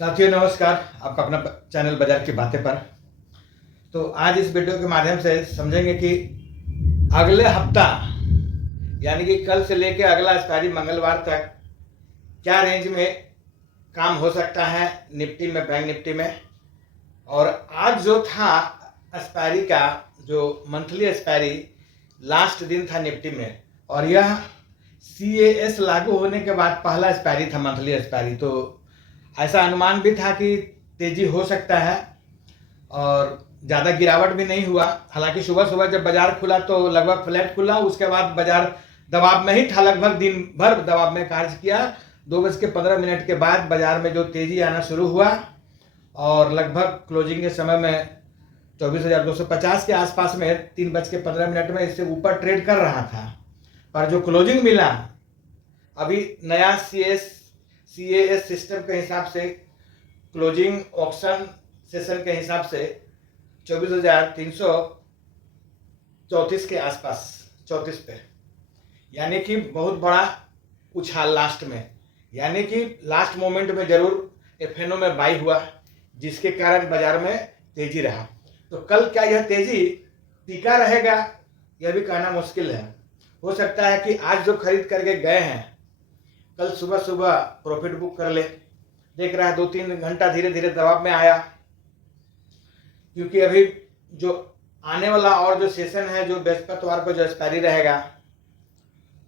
साथियों नमस्कार। आपका अपना चैनल बाजार की बातें पर। तो आज इस वीडियो के माध्यम से समझेंगे कि अगले हफ्ता यानी कि कल से लेकर अगला एक्सपायरी मंगलवार तक क्या रेंज में काम हो सकता है निफ्टी में, बैंक निफ्टी में। और आज जो था एक्सपायरी का, जो मंथली एक्सपायरी लास्ट दिन था निफ्टी में, और यह CAS लागू होने के बाद पहला एक्सपायरी था मंथली एक्सपायरी। तो ऐसा अनुमान भी था कि तेजी हो सकता है और ज़्यादा गिरावट भी नहीं हुआ। हालांकि सुबह सुबह जब बाजार खुला तो लगभग फ्लैट खुला, उसके बाद बाजार दबाव में ही था, लगभग दिन भर दबाव में कार्य किया। 2:15 के बाद बाजार में जो तेजी आना शुरू हुआ और लगभग क्लोजिंग के समय में 24,250 के आसपास में 3:15 में इससे ऊपर ट्रेड कर रहा था। पर जो क्लोजिंग मिला अभी नया CAS सिस्टम के हिसाब से, क्लोजिंग ऑक्शन सेशन के हिसाब से 24,334 के आसपास, 34 पे, यानी कि बहुत बड़ा उछाल लास्ट में, यानी कि लास्ट मोमेंट में जरूर FNO में बाई हुआ, जिसके कारण बाजार में तेजी रहा। तो कल क्या यह तेजी टिका रहेगा यह भी कहना मुश्किल है। हो सकता है कि आज जो खरीद करके गए हैं कल सुबह सुबह प्रॉफिट बुक कर ले। देख रहा है 2-3 घंटा धीरे धीरे दबाव में आया, क्योंकि अभी जो आने वाला और जो सेशन है, जो बृहस्पतिवार को जो एक्सपायरी रहेगा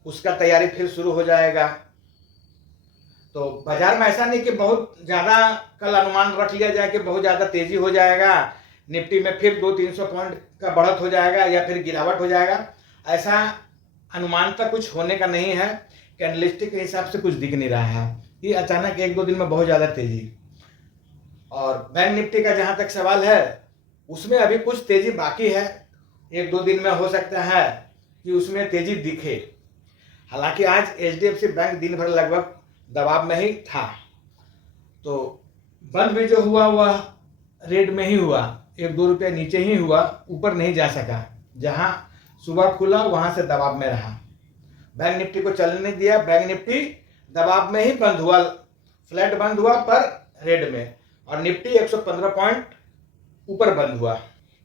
उसका तैयारी फिर शुरू हो जाएगा। तो बाजार में ऐसा नहीं कि बहुत ज़्यादा कल अनुमान रख लिया जाए कि बहुत ज़्यादा तेजी हो जाएगा, निफ्टी में फिर 200-300 पॉइंट का बढ़त हो जाएगा या फिर गिरावट हो जाएगा। ऐसा अनुमान तक कुछ होने का नहीं है। कैंडलस्टिक के हिसाब से कुछ दिख नहीं रहा है कि अचानक 1-2 दिन में बहुत ज़्यादा तेजी। और बैंक निफ्टी का जहाँ तक सवाल है, उसमें अभी कुछ तेजी बाकी है। 1-2 दिन में हो सकता है कि उसमें तेजी दिखे। हालांकि आज HDFC बैंक दिन भर लगभग दबाव में ही था, तो बंद भी जो हुआ वह रेड में ही हुआ, 1-2 रुपये नीचे ही हुआ, ऊपर नहीं जा सका। जहां सुबह खुला वहां से दबाव में रहा, बैंक निफ्टी को चलने नहीं दिया। बैंक निफ्टी दबाव में ही बंद हुआ, फ्लैट बंद हुआ पर रेड में, और निफ्टी 115 पॉइंट ऊपर बंद हुआ।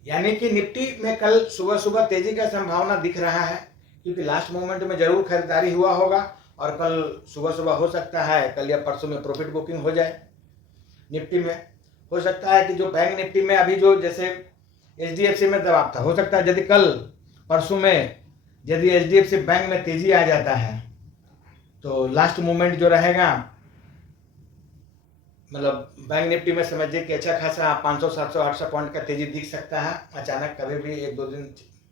यानी कि निफ्टी में कल सुबह सुबह तेजी का संभावना दिख रहा है, क्योंकि लास्ट मोमेंट में जरूर खरीदारी हुआ होगा और कल सुबह सुबह हो सकता है कल या परसों में प्रॉफिट बुकिंग हो जाए निफ्टी में। हो सकता है कि जो बैंक निफ्टी में अभी जो जैसे HDFC में दबाव था, हो सकता है यदि कल परसों में यदि HDFC बैंक में तेजी आ जाता है तो लास्ट मोमेंट जो रहेगा, मतलब बैंक निफ्टी में समझिए कि अच्छा खासा 500, 700, 800 पॉइंट का तेजी दिख सकता है अचानक, कभी भी 1-2 दिन,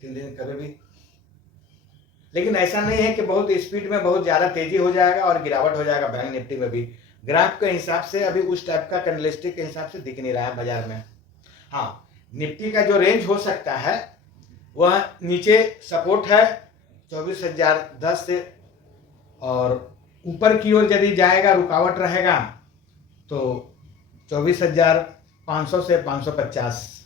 3 दिन कभी भी। लेकिन ऐसा नहीं है कि बहुत स्पीड में बहुत ज़्यादा तेजी हो जाएगा और गिरावट हो जाएगा बैंक निफ्टी में भी। ग्राफ के हिसाब से अभी उस टाइप का कैंडलस्टिक के हिसाब से दिख नहीं रहा है बाजार में। हाँ, निफ्टी का जो रेंज हो सकता है वह नीचे सपोर्ट है 24,010 से, और ऊपर की ओर यदि जाएगा, रुकावट रहेगा तो 24,500 से 550,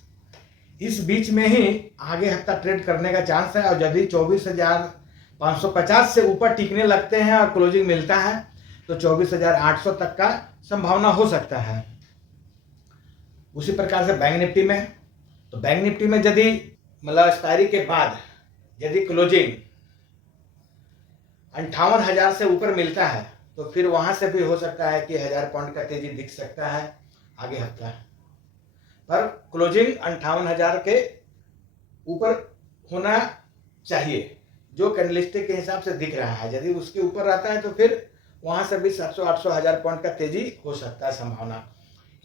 इस बीच में ही आगे हफ्ता ट्रेड करने का चांस है। और यदि 24,550 से ऊपर टिकने लगते हैं और क्लोजिंग मिलता है तो 24,800 तक का संभावना हो सकता है। उसी प्रकार से बैंक निफ्टी में, तो बैंक निफ्टी में यदि मतलब एक्सपायरी के बाद यदि क्लोजिंग 58,000 से ऊपर मिलता है तो फिर वहां से भी हो सकता है कि 1,000 पॉइंट का तेजी दिख सकता है आगे हफ्ता। पर क्लोजिंग 58,000 के ऊपर होना चाहिए, जो कैंडलस्टिक के हिसाब से दिख रहा है। यदि उसके ऊपर रहता है तो फिर वहां से भी 700-800, 1,000 पॉइंट का तेजी हो सकता है संभावना,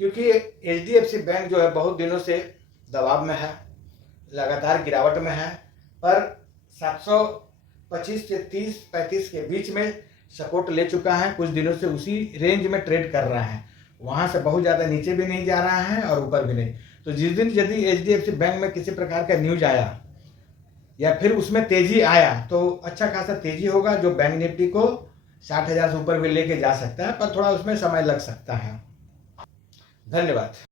क्योंकि HDFC बैंक जो है बहुत दिनों से दबाव में है, लगातार गिरावट में है। पर 725 से 30-35 के बीच में सपोर्ट ले चुका है, कुछ दिनों से उसी रेंज में ट्रेड कर रहा है। वहां से बहुत ज़्यादा नीचे भी नहीं जा रहा है और ऊपर भी नहीं। तो जिस दिन यदि HDFC बैंक में किसी प्रकार का न्यूज आया या फिर उसमें तेजी आया तो अच्छा खासा तेजी होगा, जो बैंक निफ्टी को 60,000 से ऊपर भी लेके जा सकता है, पर थोड़ा उसमें समय लग सकता है। धन्यवाद।